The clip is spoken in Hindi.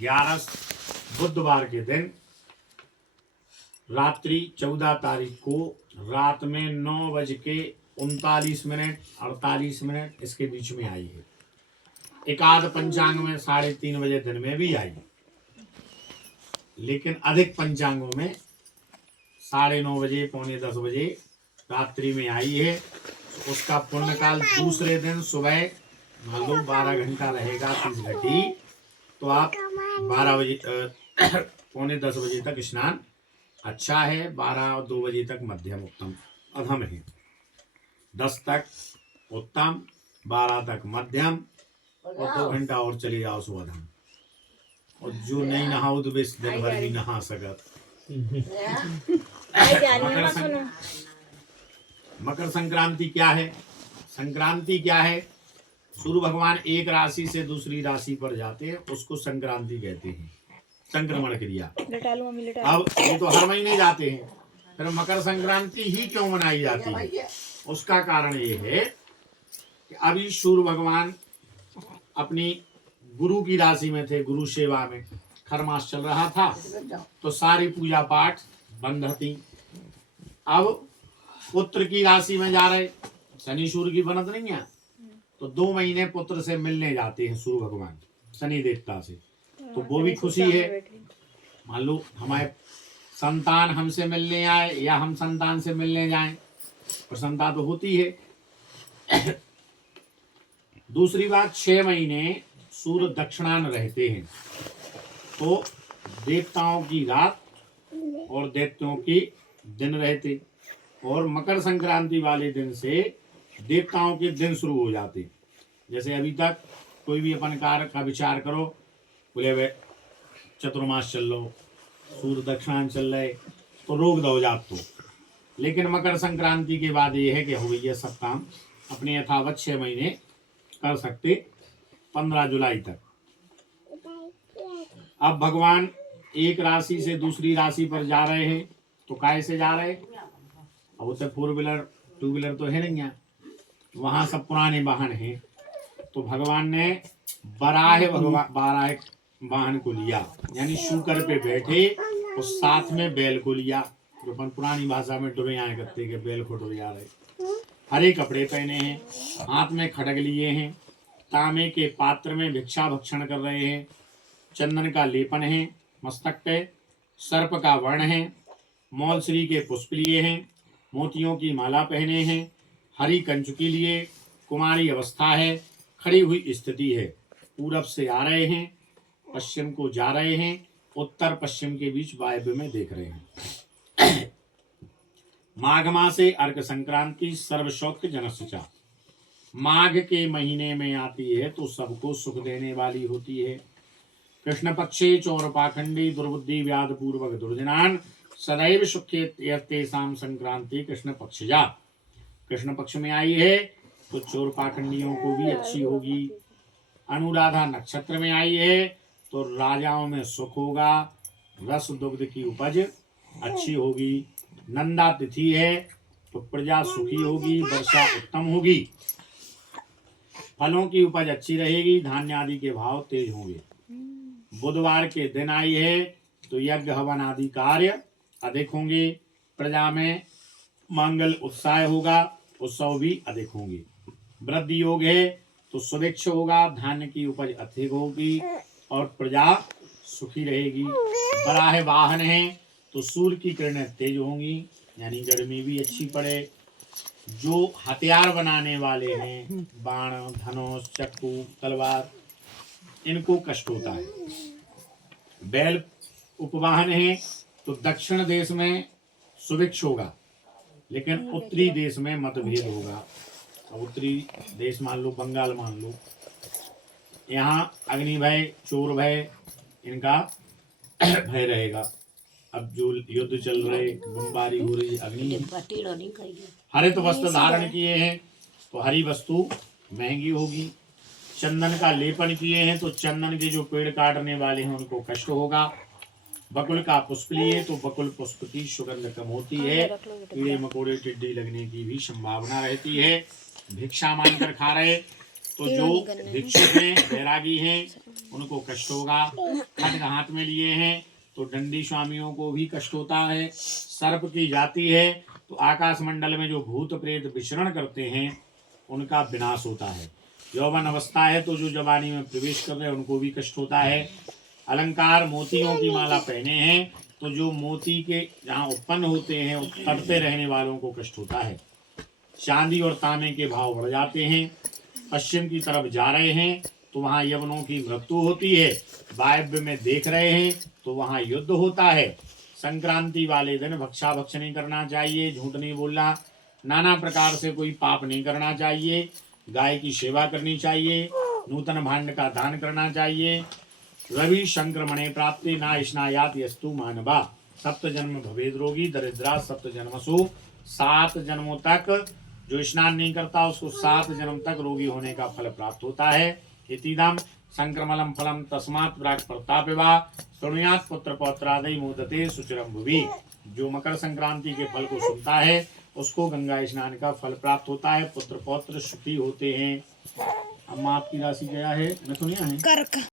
11 बुधवार के दिन रात्रि 14 तारीख को रात में 9:39 48 इसके बीच में आई है। एकाद पंचांग में 3:30 बजे दिन में भी आई, लेकिन अधिक पंचांगों में 9:30 बजे 9:45 बजे रात्रि में आई है। तो उसका पुण्यकाल दूसरे दिन सुबह मान लो 12 घंटा रहेगा 30 घटी, तो आप 12 बजे 9:45 बजे तक स्नान अच्छा है। 12 और 2 बजे तक मध्यम उत्तम अधम है। 10 तक उत्तम, 12 तक मध्यम और 2 घंटा और चले जाओ सो अधम। और जो नहीं नहाओ तो बेस दिन भर भी नहा सकत। मकर संक्रांति क्या है? संक्रांति क्या है? सूर्य भगवान एक राशि से दूसरी राशि पर जाते हैं, उसको संक्रांति कहते हैं, संक्रमण क्रिया। अब ये तो हर महीने जाते हैं, फिर मकर संक्रांति ही क्यों मनाई जाती है? उसका कारण ये है कि अभी सूर्य भगवान अपनी गुरु की राशि में थे, गुरु सेवा में खरमास चल रहा था, तो सारी पूजा पाठ बंद थी। अब पुत्र की राशि में जा रहे, शनि सूर्य की बनत नहीं है, तो 2 महीने पुत्र से मिलने जाते हैं सूर्य भगवान शनि देवता से, तो वो भी खुशी है। मान लो हमारे संतान हमसे मिलने आए या हम संतान से मिलने जाएं, प्रसन्नता तो होती है। दूसरी बात, 6 महीने सूर्य दक्षिणान रहते हैं, तो देवताओं की रात और दैत्यों की दिन रहते, और मकर संक्रांति वाले दिन से देवताओं के दिन शुरू हो जाते। जैसे अभी तक कोई भी अपन कार्य का विचार करो, बोले वे चतुर्मास चल लो, सूर्य दक्षिणान चल रहे, तो रोक दो जात तो। लेकिन मकर संक्रांति के बाद ये है कि हो गई सब काम अपने यथावत 6 महीने कर सकते 15 जुलाई तक। अब भगवान एक राशि से दूसरी राशि पर जा रहे हैं, तो काय से जा रहे? अब उसे 4 व्हीलर 2 व्हीलर तो है नहीं, वहां सब पुराने वाहन हैं, तो भगवान ने बराह वाहन को लिया, यानी शूकर पे बैठे और साथ में बैल को लिया, जो अपन पुरानी भाषा में डुरियाएं करते के बैल को डुरिया रहे। हरे कपड़े पहने हैं, हाथ में खड़ग लिए हैं, तांबे के पात्र में भिक्षा भक्षण कर रहे हैं, चंदन का लेपन है मस्तक पे, सर्प का वर्ण है, मौलश्री के पुष्प लिए हैं, मोतियों की माला पहने हैं, हरी कंचुकी लिए, कुमारी अवस्था है, खड़ी हुई स्थिति है, पूरब से आ रहे हैं, पश्चिम को जा रहे हैं, उत्तर पश्चिम के बीच वायव्य में देख रहे हैं। माघ मासे अर्क संक्रांति सर्वशौक्य जनस्चा, माघ के महीने में आती है तो सबको सुख देने वाली होती है। कृष्ण पक्षे चौर पाखंडी दुर्बुद्धि व्याध पूर्वक दुर्जनान सदैव सुखेतेषां संक्रांति कृष्ण पक्षजा। कृष्ण पक्ष में आई है तो चोर पाखंडियों को भी अच्छी होगी। अनुराधा नक्षत्र में आई है तो राजाओं में सुख होगा, रस दुग्ध की उपज अच्छी होगी। नंदा तिथि है तो प्रजा सुखी होगी, वर्षा उत्तम होगी, फलों की उपज अच्छी रहेगी, धान्य आदि के भाव तेज होंगे। बुधवार के दिन आई है तो यज्ञ हवन आदि कार्य अधिक होंगे, प्रजा में मंगल उत्साह होगा, उत्सव भी अधिक होंगे। वृद्धि योग है तो सुभिक्ष होगा, धान्य की उपज अधिक होगी और प्रजा सुखी रहेगी। बराह वाहन है तो सूर्य की किरणें तेज होंगी, यानी गर्मी भी अच्छी पड़े। जो हथियार बनाने वाले हैं, बाण धनुष चक्कू तलवार, इनको कष्ट होता है। बैल उपवाहन है तो दक्षिण देश में सुभिक्ष होगा, लेकिन उत्तरी देश में मतभेद होगा। उत्तरी देश मान लो बंगाल मान लो, यहाँ अग्नि भय चोर भय इनका भय रहेगा। अब जो युद्ध चल रहे, बमबारी हो रही, अग्नि। हरित वस्त्र धारण किए हैं तो हरी वस्तु महंगी होगी। चंदन का लेपन किए हैं तो चंदन के जो पेड़ काटने वाले हैं उनको कष्ट होगा। बकुल का पुष्प लिए तो बकुल पुष्प की सुगंध कम होती है, कीड़े मकोड़े टिड्डी लगने की भी संभावना रहती है। भिक्षा मांगकर खा रहे तो जो भिक्षुक हैं, बैरागी हैं, उनको कष्ट होगा। खड्ग हाथ में लिए हैं तो दंडी स्वामियों को भी कष्ट होता है। सर्प की जाति है तो आकाश मंडल में जो भूत प्रेत विचरण करते हैं उनका विनाश होता है। यौवन अवस्था है तो जो जवानी में प्रवेश कर रहे हैं उनको भी कष्ट होता है। अलंकार मोतियों की माला पहने हैं तो जो मोती के जहाँ उत्पन्न होते हैं तड़ते रहने वालों को कष्ट होता है। चांदी और तांबे के भाव बढ़ जाते हैं। पश्चिम की तरफ जा रहे हैं तो वहाँ यवनों की मृत्यु होती है। वायव्य में देख रहे हैं तो वहाँ युद्ध होता है। संक्रांति वाले दिन भक्षा भक्ष नहीं करना चाहिए, झूठ नहीं बोलना, नाना प्रकार से कोई पाप नहीं करना चाहिए। गाय की सेवा करनी चाहिए, नूतन भांड का दान करना चाहिए। रवि संक्रमणे प्राप्ति ना स्नायात यस्तु मानवा सप्त जन्म भवेद रोगी दरिद्रा सप्त जन्मसु। 7 जन्मों तक जो स्नान नहीं करता उसको 7 जन्म तक रोगी होने का फल प्राप्त होता है। इतिदम संक्रमलम फलम तस्मात् प्राक प्रतापवा शृणुयात् पुत्र पौत्रादि मोदते सुचिरम भुवि। जो मकर संक्रांति के फल को सुनता है उसको गंगा स्नान का फल प्राप्त होता है, पुत्र पौत्र सुखी होते हैं। अम्मा आपकी राशि क्या है? मिथुन है।